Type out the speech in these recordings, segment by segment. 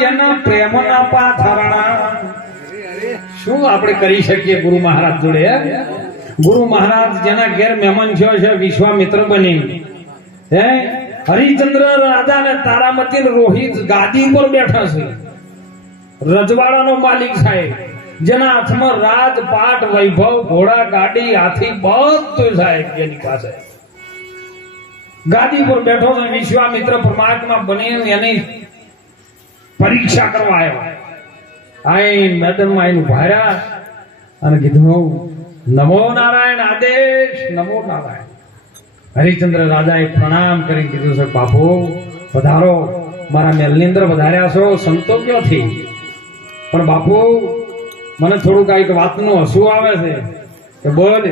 જેના પ્રેમના પાથરણા શું આપણે કરી શકીએ ગુરુ મહારાજ જોડે? ગુરુ મહારાજ જેના ઘેર મહેમાન થયો છે વિશ્વામિત્ર બની, હે હરિચંદ્ર રાજા ને તારામતી રોહિત ગાદી પર બેઠા છે, રજવાડાનો માલિક સાહેબ, જેના હાથમાં રાજપાટ વૈભવ ઘોડા ગાડી હાથી બધું સાહેબ એની પાસે ગાદી પર બેઠો છે. વિશ્વામિત્ર પરમાત્મા બની એની પરીક્ષા કરવા આવ્યો. આઈ મેદાનમાં આવીને ભાર્યા અને કીધું નમો નારાયણ આદેશ, નમો નારાયણ. હરિચંદ્ર રાજાએ પ્રણામ કરી કીધું છે બાપુ પધારો, મારા મહેલની અંદર વધાર્યા છો, સંતો ક્યાંથી? પણ બાપુ મને થોડું કઈક વાતનું હસવું આવે છે કે બોલ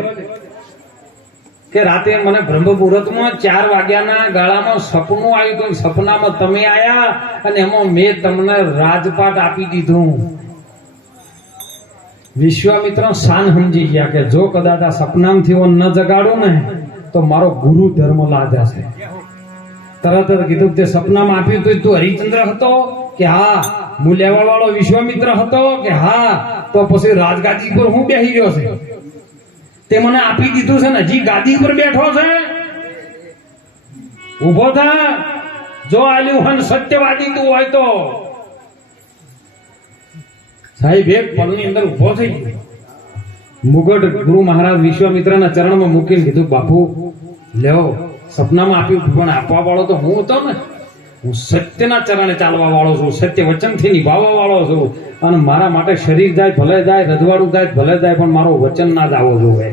કે રાતે મને બ્રહ્મ મુહૂર્તમાં 4 વાગ્યાના ગાળામાં સપનું આવ્યું હતું, સપનામાં તમે આયા અને એમાં મેં તમને રાજપાટ આપી દીધું. વિશ્વામિત્ર શાન સમજી ગયા કે જો કદાચ આ સપનામાંથી હું ન જગાડું ને તો મારો ગુરુ ધર્મ લાજાશે. તરત જ કીધું તે સપનામાં આપ્યું હતું તું હરિચંદ્ર હતો કે હા? હું લેવા વાળો વિશ્વામિત્ર હતો કે હા? તો પછી રાજગાદી પર હું બેસી રહ્યો છે? તે મને આપી દીધું છે ને હજી ગાદી પર બેઠો છે? ઉભો થા, જો આલ્યું હન સત્યવાદી તું હોય તો. સાહેબ એક પલની અંદર ઉભો થઈ ગયો. મુગટ ગુરુ મહારાજ વિશ્વામિત્રના ચરણમાં મૂકીને કીધું બાપુ લેવો, સપનામાં આપ્યું પણ આપવા વાળો તો હું હતો ને. હું સત્યના ચરણે ચાલવા વાળો છું, સત્ય વચનથી નિભાવવા વાળો છું, અને મારા માટે શરીર જાય ભલે જાય, રજવાડું જાય ભલે જાય, પણ મારો વચન ના જ આવો જોઈએ.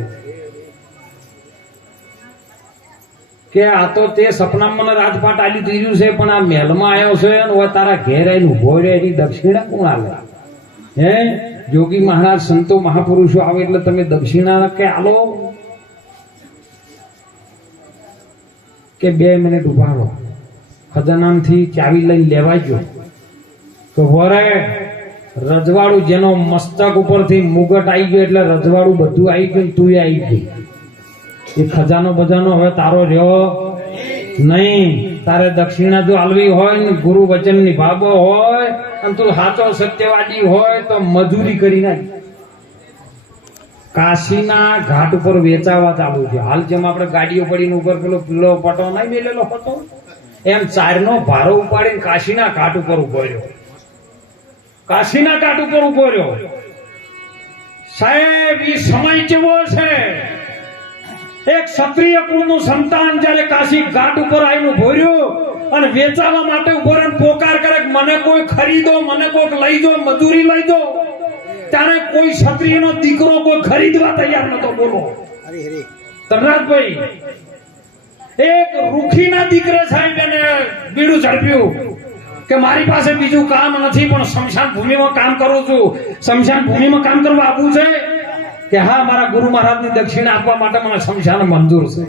કે આ તો તે સપનામાં મને રાજપાટ આલી દીધું છે, પણ આ મહેલમાં આવ્યો છે અને તારા ઘેર આવીને ઉભો રહે એની દક્ષિણા કોણ આલે? હે જોગી મહારાજ સંતો મહાપુરુષો આવે એટલે તમે દક્ષિણા કે આલો? કે 2 મિનિટ ઉભા રહો, ખજાનામાંથી ચાવી લઈને લેવાઈ ગયો તો વરે રજવાડું જેનો મસ્તક ઉપરથી મુગટ આવી ગયો એટલે રજવાડું બધું આવી ગયું, તું આવી ગઈ. એ ખજાનો બજાનો હવે તારો રહ્યો નહીં. તારે દક્ષિણા જો આલવી હોય ને, ગુરુ વચન નિભાવો હોય અને તું સાચો સત્યવાદી હોય તો મજૂરી કરી નાખ. કાશીના ઘાટ ઉપર વેચાવા ચાલુ છે હાલ. જેમ આપણે ગાડીઓ પડીને ઉપર પેલો પીળો પટો નહીં મેલેલો હતો, એમ 4નો ભારો ઉપાડીને કાશીના ઘાટ ઉપર ઉભો રહ્યો. કાશીના ઘાટ ઉપર ઉભો રહ્યો. સાહેબ એ સમય કેવો છે? એક ક્ષત્રિય કુળનું સંતાન જયારે કાશી ઘાટ ઉપર આવીને ઉભો રહ્યો અને વેચાવા માટે ઉભો રહીને પોકાર કરે મને કોઈ ખરીદો, મને કોઈક લઈ દો, મજૂરી લઈ દો, ત્યારે કોઈ ક્ષત્રિયનો દીકરો કોઈ ખરીદવા તૈયાર નતો. બોલો તરનાથભાઈ, એક રૂખીના દીકરા સાહેબ એને બીડું ઝડપ્યું કે મારી પાસે બીજું કામ નથી પણ સ્મશાન ભૂમિમાં કામ કરું છું. સ્મશાન ભૂમિમાં કામ કરવા આવવું છે કે હા? મારા ગુરુ મહારાજની દક્ષિણા આપવા માટે મને સ્મશાન મંજૂર છે.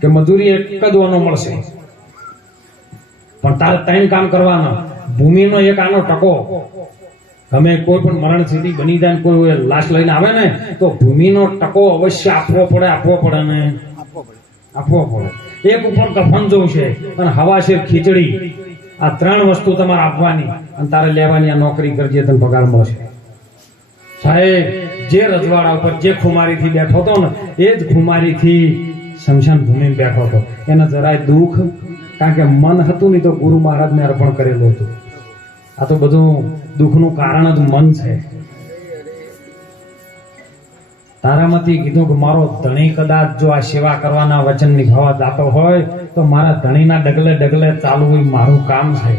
કે મજૂરી એક જ વાનો મળશે, પણ તારે 3 કામ કરવાના. ભૂમિનો એક આનો ટકો, તમે કોઈ પણ મરણ સ્થિતિ બની જાય, કોઈ લાશ લઈને આવે ને તો ભૂમિનો ટકો અવશ્ય આપવો પડે ને આપવો પડે. એક ઉપર કફન જોશે અને હવાશેર ખીચડી, આ 3 વસ્તુ તમારે આપવાની અને તારે લેવાની. આ નોકરી કરજે તને પગાર મળશે. સાહેબ જે રજવાડા ઉપર જે ખુમારીથી બેઠો હતો ને એ જ ખુમારીથી સ્મશાન ભૂમિ બેઠો હતો. એને જરાય દુઃખ, કારણ કે મન હતું નહીં તો ગુરુ મહારાજને અર્પણ કરેલું હતું. આ તો બધું દુઃખનું કારણ જ મન છે. તારામાંથી કીધું કે મારો ધણી કદાચ જો આ સેવા કરવાના વચન નિભાવવા જાતો હોય તો મારા ધણીના ડગલે ડગલે ચાલવું મારું કામ છે.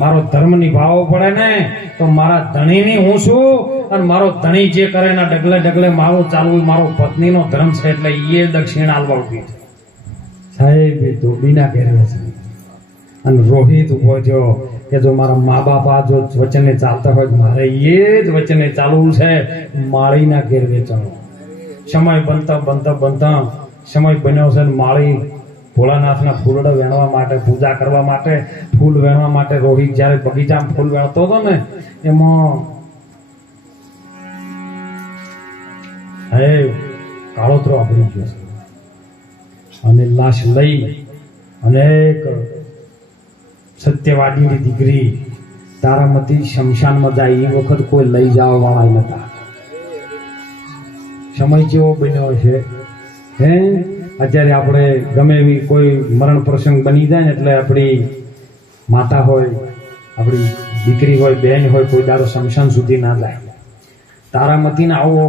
મારો ધર્મ નિભાવવો પડે ને તો મારા ધણીની હું છું, અને મારો ધણી જે કરે એના ડગલે ડગલે મારું ચાલવું મારો પત્નીનો ધર્મ છે. એટલે એ દક્ષિણા આલવા ઉભી છે. સાહેબ એ ધોબીના ઘેરે છે અને રોહિત ઉભો થયો કે જો મારા મા બાપા જો વચને ચાલતા હોય મારે એ જ વચને ચાલવું છે. માળીના ઘેર વેચાણો સમય બનતા સમય બન્યો છે. માળી ભોળાનાથના ફૂલડા વેણવા માટે, પૂજા કરવા માટે, ફૂલ વેણવા માટે રોહિત જયારે બગીચામાં ફૂલ વેણતો હતો ને એમાં કાળોતરો આપણી ગયો છે અને લાશ લઈ અનેક સત્યવાદીની દીકરી તારામતી શમશાનમાં જાય એ વખત કોઈ લઈ જવા વાળા નતા. સમય કેવો બન્યો છે હે. અત્યારે આપણે ગમે એવી કોઈ મરણ પ્રસંગ બની જાય ને એટલે આપણી માતા હોય, આપણી દીકરી હોય, બહેન હોય, કોઈ દાડો શમશાન સુધી ના જાય. તારામતીને આવો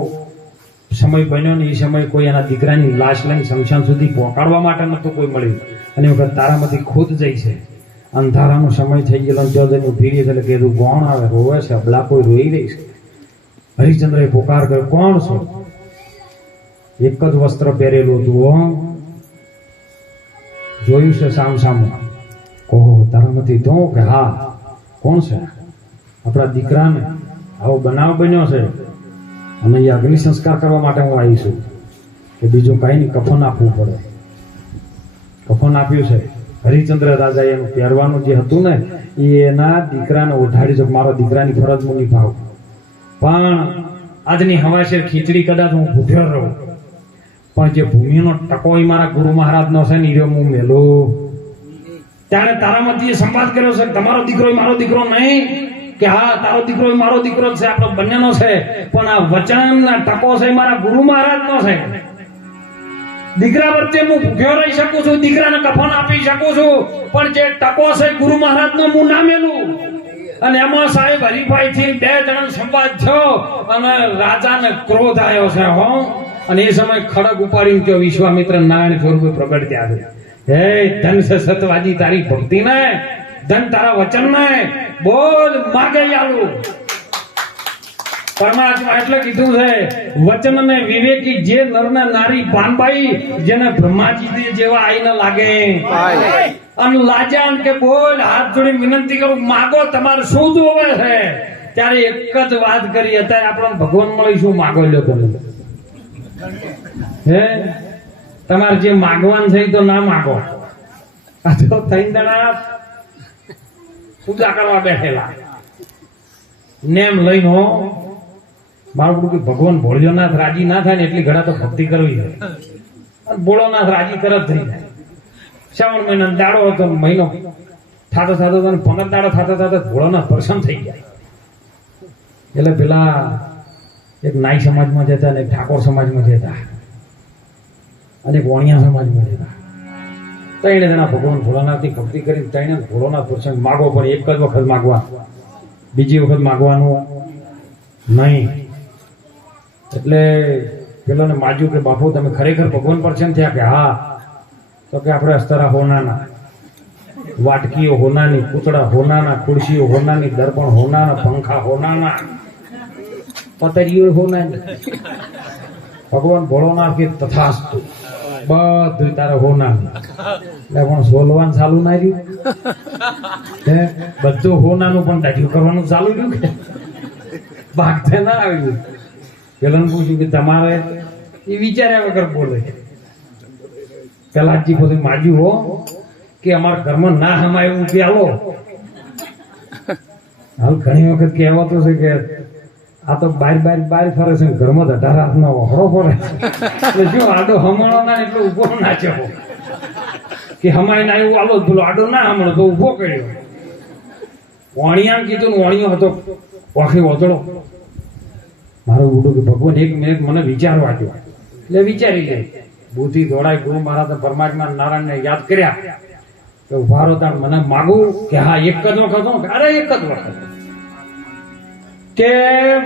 સમય બન્યો ને એ સમય કોઈ એના દીકરાની લાશ લઈને શમશાન સુધી પહોંચાડવા માટે નતું કોઈ મળ્યું. અને એ વખત તારામતી ખુદ જઈ છે. અંધારાનો સમય થઈ ગયેલો ત્યાં જઈને ઉભી રહી છે એટલે કીધું કોણ આવે? રોવે છે, અબલા કોઈ રોઈ રહી છે. હરિશ્ચંદ્રએ પોકાર કર્યો, કોણ છો? એક જ વસ્ત્ર પહેરેલું હતું. જોયું છે સામ સામું? કહો તારામતી તો કે હા. કોણ છે? આપણા દીકરાને આવો બનાવ બન્યો છે અને એ અગ્નિ સંસ્કાર કરવા માટે હું આવી છું. કે બીજું કઈ નહીં, કફન આપવું પડે. કફન આપ્યું છે. હરિશ્ચંદ્ર રાજા એનું પહેરવાનું જે હતું ને એ એના દીકરાને ઓઢાડી છે. મારો દીકરાની ફરજ હું નિભાવું. પણ આજની હવાશેર ખીચડી કદાચ હું ભૂખ્યો રહું, પણ જે ભૂમિનો ટકો એ મારા ગુરુ મહારાજનો છે ને એ હું મેલું. ત્યારે તારામતીએ સંવાદ કર્યો છે, તમારો દીકરો મારો દીકરો નહીં. કે હા, તારો દીકરો મારો દીકરો છે, આપણો બંનેનો છે, પણ આ વચનના ટકો છે મારા ગુરુ મહારાજનો છે. દીકરા વચ્ચે હું ભૂખ્યો રહી શકું છું, દીકરાને કફન આપી શકું છું, પણ જે ટકો છે ગુરુ મહારાજનો હું ના મેલું. અને એમાં સાહેબ હરિભાઈ થી બે જણા સંવાદ થયો અને રાજાને ક્રોધ આવ્યો છે હો. અને એ સમય ખડગ ઉપાડીને કયો વિશ્વામિત્ર નારાયણ સ્વરૂપે પ્રગટ થયા છે. હે ધન છે સતવાજી તારી ભક્તિ ને, ધન તારા વચન ને, બોલ માગે આલુ. પરમાત્મા એટલે કીધું છે વચન ને વિવેકી જે નરના નારી પાનબાઈ જેને બ્રહ્માજી જેવા આઈને લાગે અને લાજાન કે બોલ હાથ જોડી વિનંતી કરું માગો તમારે શું જોવે છે. ત્યારે એક જ વાત કરી, અત્યારે આપણને ભગવાન મળી શું માગો લ્યો તમે. હે તમારે જે માગવાનું છે તો ના માગો. આ તો ત્રણ જણા પૂજા કરવા બેઠેલા નેમ લઈને હો. મારું કે ભગવાન ભોળિયોનાથ રાજી ના થાય ને એટલી ઘડા તો ભક્તિ કરવી છે. ભોળોનાથ રાજી તરત થઈ જાય. શ્રાવણ મહિનો દાડો હતો, મહિનો થાતો થાતો 15 દાડો થાતો થાતો ભોળોનાથ પ્રસન્ન થઈ જાય. એટલે પેલા એક નાઈ સમાજમાં જતા અને એક ઠાકોર સમાજમાં જતા અને એક વણિયા સમાજમાં જતા. ત્રણે જણા ભગવાન ભોળાનાથની ભક્તિ કરી ત્રણે ભોળોનાથ પ્રસંગ માગો, પણ એક જ વખત માગવા, બીજી વખત માગવાનું નહીં. એટલે પેલાને માજ્યું કે બાપુ તમે ખરેખર ભગવાન પ્રસન્ન થયા? કે હા. તો કે આપણે અસ્તરા હોનાના, વાટકીઓ હોનાની, પૂતળા હોનાના, ખુરશીઓ હોનાની, દર્પણ હોનાના, પંખા હોનાના, પતરીઓ હોનાની. ભગવાન ભોળોનાથ કે તથાસ્તુ, બધું તારે હોનાનું. એટલે પણ સોલવાનું ચાલુ ના રહ્યું, બધું હોનાનું પણ દાઢી કરવાનું ચાલુ રહ્યું કે ભાગતે ના આવ્યું. પેલા પૂછ્યું કે તમારે એ વિચાર્યા વગર બોલે. પેલાજી પછી માજ્યું હો કે અમારા ઘરમાં ના હમાય એવું કે આવો. હાલ ઘણી વખત કહેવાતું છે કે આ તો બાર ફરે છે, ઘરમાં 18 હાથનો વખરો ફરે. એટલે શું આડો હમાણો ના એટલે ઉભો નાચ્યો કે હમાય ના એવું આલો પેલો આડો ના હમણો તો ઉભો કર્યો. વણિયાને કીધું ને વણિયો હતો વાંખી વોતળો. મારું ઉડું કે ભગવાન 1 મિનિટ મને વિચારવા દો. એટલે વિચારી લે. બુદ્ધિ દોડાય. ગુરુ મહારાજ પરમાત્મા નારાયણને યાદ કર્યા કે ઉભારો તાર મને માગું કે હા એક જ વખત. અરે એક જ વખત કે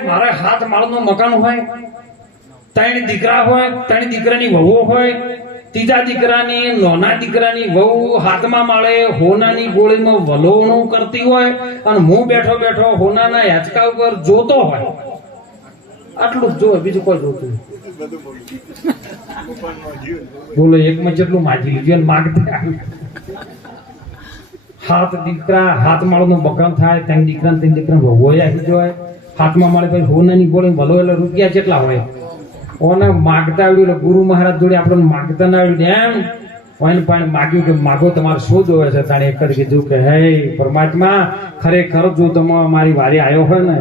મારે 7 માળનું મકાન હોય, 3 દીકરા હોય, 3 દીકરાની વહુ હોય, ત્રીજા દીકરાની નાના દીકરાની વહુ 7મા માળે હોનાની ગોળીમાં વલોવણું કરતી હોય અને હું બેઠો બેઠો હોનાના હેચકા ઉપર જોતો હોય. આટલું જ જોવે, બીજું કોઈ જોતું બોલો. એકમાં જેટલું માજી લીધું માગતે 7 દીકરા 7 માળનું મકાન થાય, 3 દીકરા 3 દીકરા વહુ આવી જાય. 7મા માળે પછી હોનાની ગોળી ભલો એટલે રૂપિયા કેટલા હોય. ઓને માગતા આવડ્યું એટલે ગુરુ મહારાજ જોડે આપણને માગતા ના આવડ્યું. એમ પણ માગ્યું કે માગો તમારે શું જોવે છે. તાણે એક જ કીધું કે હે પરમાત્મા, ખરેખર જો તમે મારી વારી આવ્યો હોય ને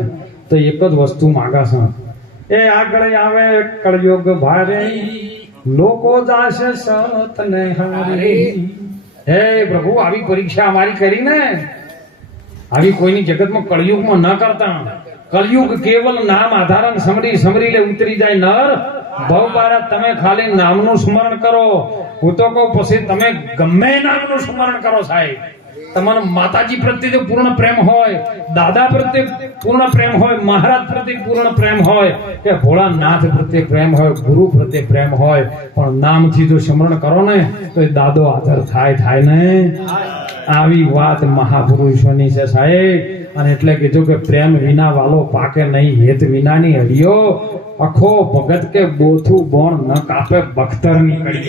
તો એક જ વસ્તુ માગા છે. એ આગળ આવે કળયુગ ભારે, લોકો જાશે સત ને હારે. હે પ્રભુ આવી પરીક્ષા અમારી કરીને આવી કોઈની જગતમાં કળિયુગમાં ન કરતા. કળિયુગ કેવલ નામ આધારણ સમરી સમરી લે ઉતરી જાય નર. બહુ બારા તમે ખાલી નામનું સ્મરણ કરો. હું તો કહું પછી તમે ગમે નામનું સ્મરણ કરો સાહેબ. તમારા માતાજી પ્રત્યે જો પૂર્ણ પ્રેમ હોય, દાદા પ્રત્યે પૂર્ણ પ્રેમ હોય, મહારાજ પ્રત્યે પૂર્ણ પ્રેમ હોય, કે ભોળાનાથ પ્રત્યે પ્રેમ હોય, ગુરુ પ્રત્યે પ્રેમ હોય, પણ નામથી જો સ્મરણ કરો ને તો એ દાદો આદર થાય ને. આવી વાત મહાપુરુષોની છે સાહેબ. અને એટલે કીધું કે પ્રેમ વિના વાલો પાકે નહીં, હેત વિનાની હરિયો. અખો ભગત કે બોથું બોણ ન કાપે બખ્તરની કડી.